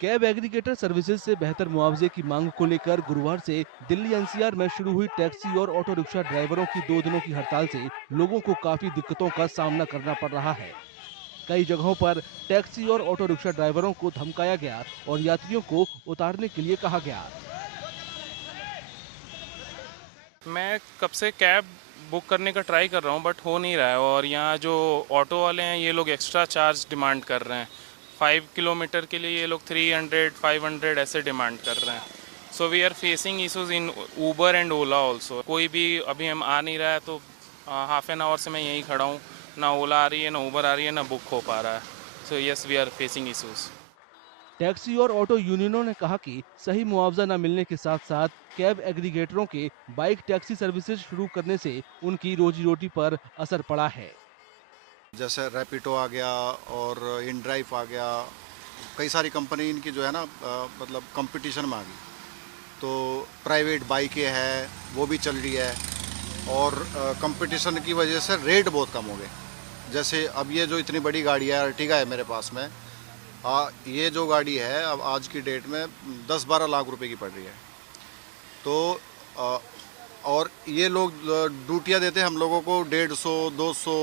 Cab aggregator services से बेहतर मुआवजे की मांग को लेकर गुरुवार से दिल्ली एनसीआर में शुरू हुई टैक्सी और ऑटो रिक्शा ड्राइवरों की 2 दिनों की हड़ताल से लोगों को काफी दिक्कतों का सामना करना पड़ रहा है। कई जगहों पर टैक्सी और ऑटो रिक्शा ड्राइवरों को धमकाया गया और यात्रियों को उतारने के लिए कहा गया। मैं कब से कैब बुक करने का ट्राई कर रहा हूँ बट हो नहीं रहा है, और यहाँ जो ऑटो वाले हैं ये लोग एक्स्ट्रा चार्ज डिमांड कर रहे हैं। 5 किलोमीटर के लिए ये लोग 300 500 ऐसे डिमांड कर रहे हैं। So we are facing issues in Uber and Ola also. कोई भी अभी हम आ नहीं रहा है, तो हाफ एन आवर से मैं यहीं खड़ा हूँ। ना ओला आ रही है, ना ऊबर आ रही है, ना बुक हो पा रहा है। So yes, we are facing issues. Taxi और ऑटो यूनियनों ने कहा कि सही मुआवजा न मिलने के साथ साथ कैब एग्रीगेटरों के बाइक टैक्सी सर्विसेज शुरू करने से उनकी रोजी रोटी पर असर पड़ा है। जैसे रैपिडो आ गया और इनड्राइव आ गया, कई सारी कंपनी इनकी जो है ना मतलब कंपटीशन में आ गई, तो प्राइवेट बाइकें हैं वो भी चल रही है और कंपटीशन की वजह से रेट बहुत कम हो गए। जैसे अब ये जो इतनी बड़ी गाड़ी है, अर्टिगा है मेरे पास में, ये जो गाड़ी है अब आज की डेट में 10-12 लाख रुपए की पड़ रही है। तो और ये लोग ड्यूटियाँ देते हैं हम लोगों को 150-200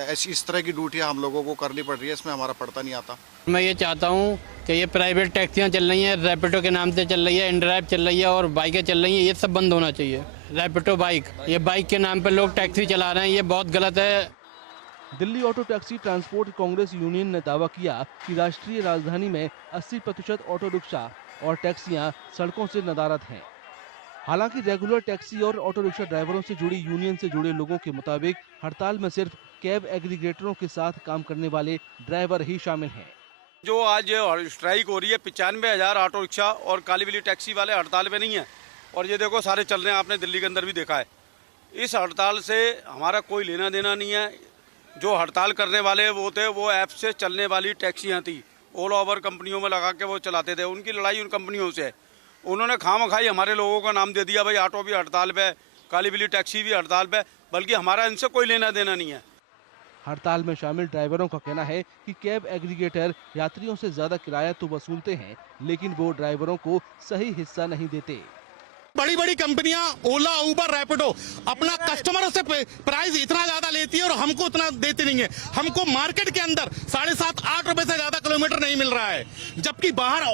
ऐसी इस तरह की ड्यूटियाँ हम लोगों को करनी पड़ रही है, इसमें हमारा पड़ता नहीं आता। मैं ये चाहता हूँ कि ये प्राइवेट टैक्सियाँ चल रही हैं, रैपिडो के नाम से चल रही है, इनड्राइव चल रही है और बाइकें चल रही हैं, ये सब बंद होना चाहिए। रैपिडो बाइक, ये बाइक के नाम पे लोग टैक्सी चला रहे हैं, ये बहुत गलत है। Delhi auto taxi transport Congress union ने दावा किया कि राष्ट्रीय राजधानी में 80% ऑटो रिक्शा और टैक्सियां सड़कों से नदारद हैं। हालांकि रेगुलर टैक्सी और ऑटो रिक्शा ड्राइवरों से जुड़ी यूनियन से जुड़े लोगों के मुताबिक हड़ताल में सिर्फ कैब एग्रीगेटरों के साथ काम करने वाले ड्राइवर ही शामिल हैं। जो आज स्ट्राइक हो रही है, 95,000 ऑटो रिक्शा और काली बिल्ली टैक्सी वाले हड़ताल पे नहीं है, और ये देखो सारे चल रहे हैं, आपने दिल्ली के अंदर भी देखा है। इस हड़ताल से हमारा कोई लेना देना नहीं है। जो हड़ताल करने वाले वो थे, वो ऐप से चलने वाली टैक्सियां थी, ऑल ओवर कंपनियों में लगा के वो चलाते थे। उनकी लड़ाई उन कंपनियों से है। उन्होंने खामखाई हमारे लोगों का नाम दे दिया, भाई ऑटो भी हड़ताल पे, काली बिल्ली टैक्सी भी हड़ताल पे, बल्कि हमारा इनसे कोई लेना देना नहीं है। हड़ताल में शामिल ड्राइवरों का कहना है कि कैब एग्रीगेटर यात्रियों से ज्यादा किराया तो वसूलते हैं, लेकिन वो ड्राइवरों को सही हिस्सा नहीं देते। बड़ी बड़ी कंपनियां ओला, उबर, रैपिडो अपना कस्टमरों से प्राइस इतना ज्यादा लेती है और हमको उतना देती नहीं है। हमको मार्केट के अंदर 7.5-8 रुपए से ज्यादा किलोमीटर नहीं मिल रहा है, जबकि बाहर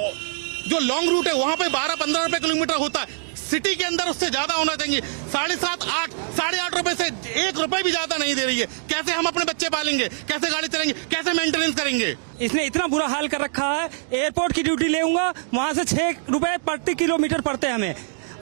जो लॉन्ग रूट है वहां पे 12-15 रुपए किलोमीटर होता है। सिटी के अंदर उससे ज्यादा होना चाहिए। 7.5-8, 8.5 रुपए से 1 रुपए भी ज्यादा नहीं दे रही है। कैसे हम अपने बच्चे पालेंगे, कैसे गाड़ी चलेंगे, कैसे मेंटेनेंस करेंगे? इसने इतना बुरा हाल कर रखा है। एयरपोर्ट की ड्यूटी लेऊंगा, वहां से 6 रुपए प्रति किलोमीटर पड़ते हैं हमें,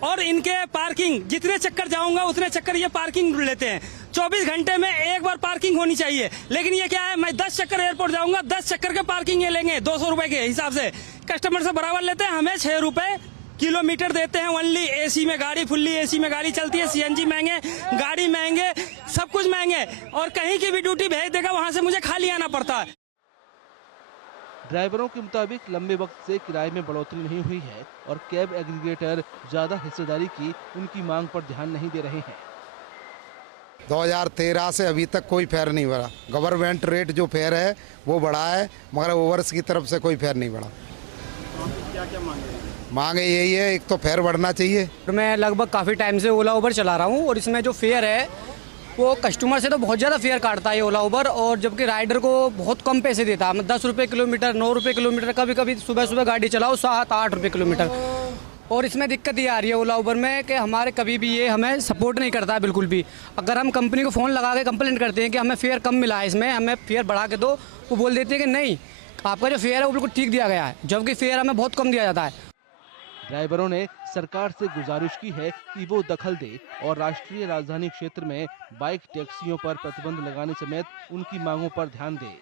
और इनके पार्किंग जितने चक्कर जाऊंगा उतने चक्कर ये पार्किंग लेते हैं। 24 घंटे में एक बार पार्किंग होनी चाहिए, लेकिन ये क्या है, मैं 10 चक्कर एयरपोर्ट जाऊंगा, 10 चक्कर के पार्किंग ये लेंगे 200 रुपए के हिसाब से। कस्टमर से बराबर लेते हैं, हमें 6 रुपए किलोमीटर देते हैं। ओनली एसी में गाड़ी, फुल्ली एसी में गाड़ी चलती है। सीएनजी महंगे, गाड़ी महंगे, सब कुछ महंगे, और कहीं की भी ड्यूटी भेज देगा वहां से मुझे खाली आना पड़ता है। ड्राइवरों के मुताबिक लंबे वक्त से किराए में बढ़ोतरी नहीं हुई है और कैब एग्रीगेटर ज्यादा हिस्सेदारी की उनकी मांग पर ध्यान नहीं दे रहे हैं। 2013 से अभी तक कोई फेयर नहीं बढ़ा। गवर्नमेंट रेट जो फेयर है वो बढ़ा है, मगर ओवर्स की तरफ से कोई फेयर नहीं बढ़ा। क्या मांगे यही है, एक तो फेयर बढ़ना चाहिए। मैं लगभग काफ़ी टाइम से ओला उबर चला रहा हूँ, और इसमें जो फेयर है वो कस्टमर से तो बहुत ज़्यादा फेयर काटता है ओला उबर, और जबकि राइडर को बहुत कम पैसे देता है। 10 रुपये किलोमीटर, 9 रुपये किलोमीटर, कभी कभी सुबह सुबह गाड़ी चलाओ 7-8 रुपये किलोमीटर। और इसमें दिक्कत ये आ रही है ओला उबर में कि हमारे कभी भी ये हमें सपोर्ट नहीं करता है बिल्कुल भी। अगर हम कंपनी को फ़ोन लगा के कंप्लेंट करते हैं कि हमें फेयर कम मिला है, इसमें हमें फेयर बढ़ा के दो, वो बोल देते हैं कि नहीं, आपका जो फेयर है वो बिल्कुल ठीक दिया गया है, जबकि फेयर हमें बहुत कम दिया जाता है। ड्राइवरों ने सरकार से गुजारिश की है कि वो दखल दे और राष्ट्रीय राजधानी क्षेत्र में बाइक टैक्सियों पर प्रतिबंध लगाने समेत उनकी मांगों पर ध्यान दे।